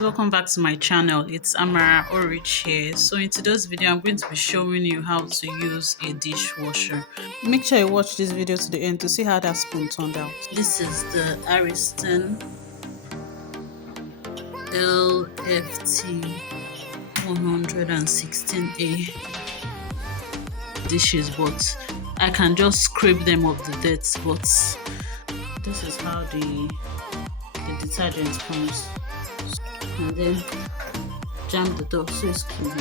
Welcome back to my channel. It's Amara Orich here. So in today's video I'm going to be showing you how to use a dishwasher. Make sure you watch this video to the end to see how that spoon turned out. This is the ARISTON LFT 116A dishes, but I can just scrape them of the dirt, but this is how the detergent comes. And then jam the door so it's clean.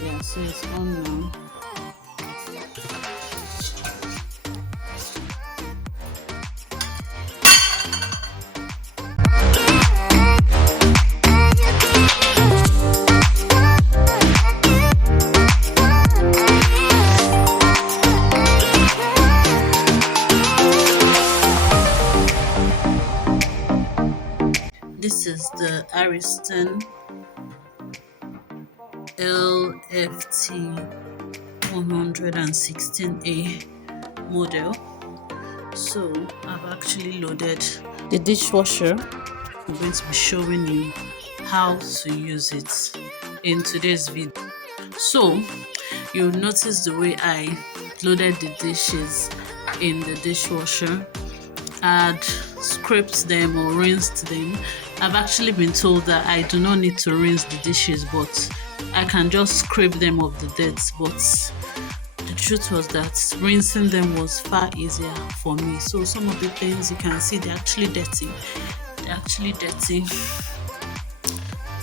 Yeah, so it's on now. This is the ARISTON LFT 116A model. So I've actually loaded the dishwasher. I'm going to be showing you how to use it in today's video. So you'll notice the way I loaded the dishes in the dishwasher. I'd scraped them or rinsed them. I've actually been told that I do not need to rinse the dishes, but I can just scrape them of the dirt. But the truth was that rinsing them was far easier for me. So some of the things you can see, they're actually dirty.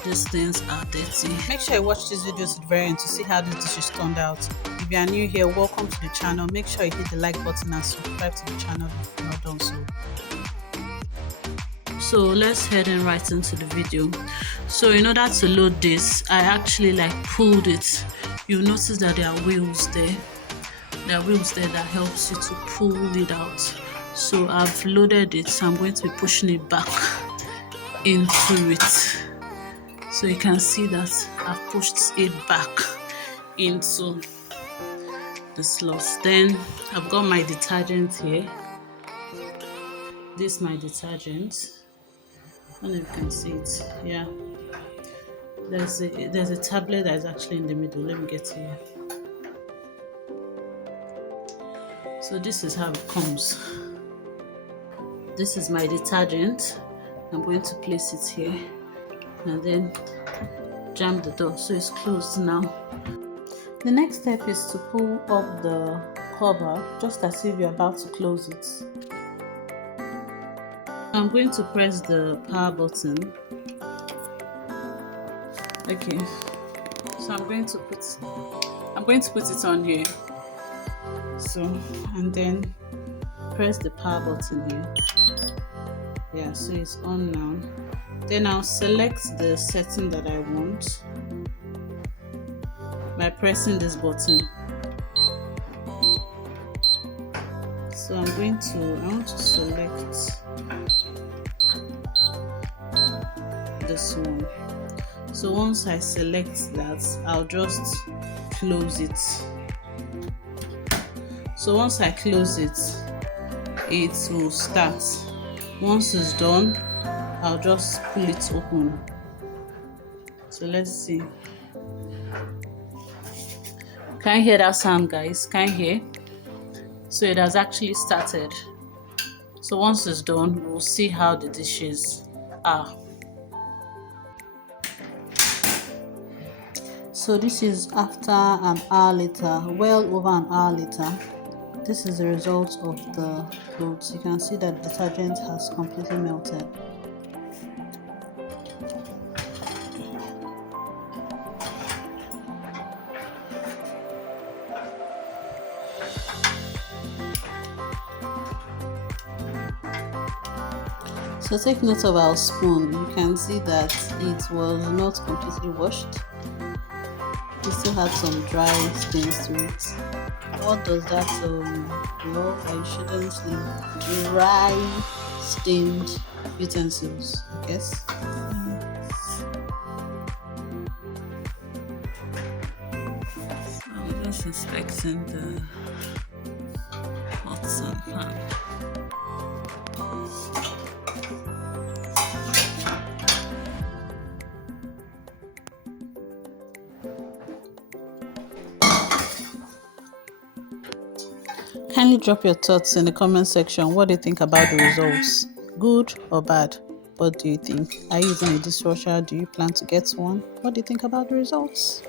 These things are dirty. Make sure you watch this video to the very end to see how this dish is turned out. If you are new here, welcome to the channel. Make sure you hit the like button and subscribe to the channel if you've not done so. So let's head in right into the video. So in order to load this, I actually pulled it. You'll notice that there are wheels there. There are wheels there that helps you to pull it out. So I've loaded it, so I'm going to be pushing it back into it. So you can see that I've pushed it back into the slots. Then I've got my detergent here. This is my detergent. I don't know if you can see it. Yeah. There's a tablet that is actually in the middle. Let me get to you. So this is how it comes. This is my detergent. I'm going to place it here and then jam the door so it's closed now. The next step is to pull up the cover just as if you're about to close it. I'm going to press the power button. Okay, so I'm going to put it on here. So, and then press the power button here. Yeah, so it's on now. Then I'll select the setting that I want by pressing this button. So I want to select this one. So once I select that, I'll just close it. So once I close it, it will start. Once it's done, I'll just pull it open. So let's see. Can you hear that sound, guys? Can you hear? So it has actually started. So once it's done, we'll see how the dishes are. So this is after an hour later, well over an hour later. This is the result of the clothes. You can see that the detergent has completely melted. So take note of our spoon. You can see that it was not completely washed. We still had some dry stains to it. What does that well, I shouldn't say dry stained utensils, I guess. I'm just inspecting the pots and pans. Kindly drop your thoughts in the comment section. What do you think about the results? Good or bad? What do you think? Are you using a dishwasher? Do you plan to get one? What do you think about the results?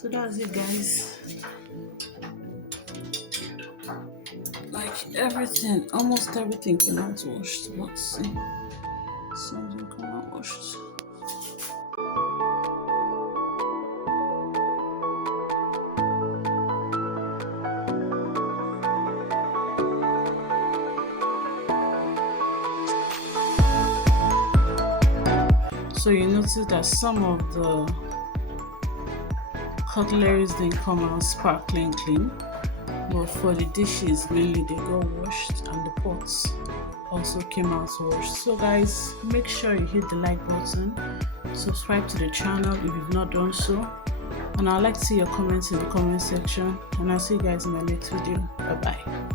So that's it, guys. Like everything, almost everything came out washed. Let's see. Some didn't come out washed. So you notice that some of the cutleries didn't come out sparkling clean, but for the dishes mainly they got washed, and the pots also came out washed. So guys, make sure you hit the like button, subscribe to the channel if you've not done so, and I'd like to see your comments in the comment section, and I'll see you guys in my next video. Bye bye.